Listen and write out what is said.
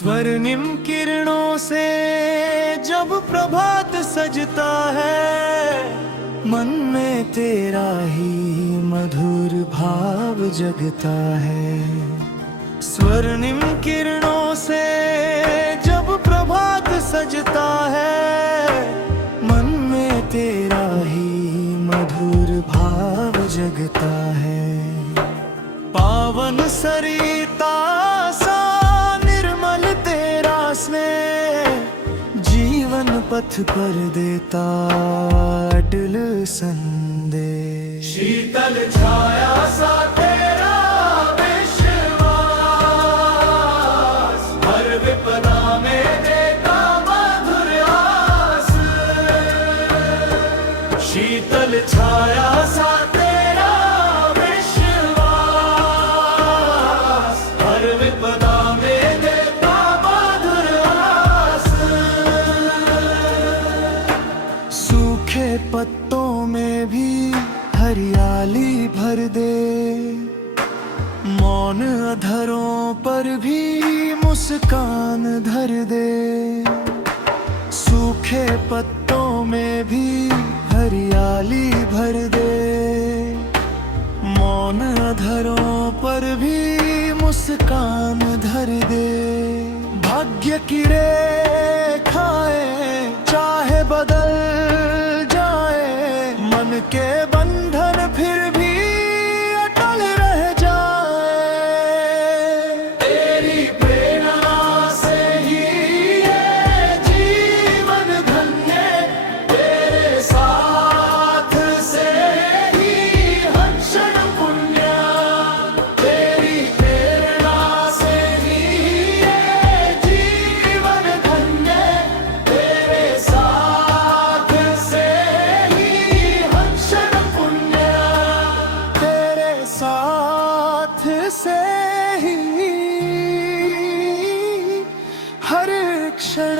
स्वर्णिम किरणों से जब प्रभात सजता है, मन में तेरा ही मधुर भाव जगता है। स्वर्णिम किरणों से जब प्रभात सजता है, मन में तेरा ही मधुर भाव जगता है। पावन सरिता सा निर्मल तेरा स्नेह, जीवन पथ पर देता अटल संदेश। शीतल छाया सा तेरा विश्वास, हर विपदा में देता मधुर आस। शीतल छाया सा तेरा विश्वास, हर विपदा में देता मधुर आस। सूखे पत्तों में भी हरियाली भर दे, मौन अधरों पर भी मुस्कान धर दे। सूखे पत्तों में भी हरियाली भर दे, मौन अधरों पर भी मुस्कान धर दे। भाग्य की रेखाएं चाहे बदल जाए, मन के बंधन फिर भी अटल रह जाए। तेरी प्रेरणा से ही ये जीवन धन्य, तेरे साथ से ही हर क्षण पुण्य। तेरी प्रेरणा से ही ये जीवन धन्य, तेरे साथ से ही हर क्षण पुण्य। तेरे साथ से ही हर क्षण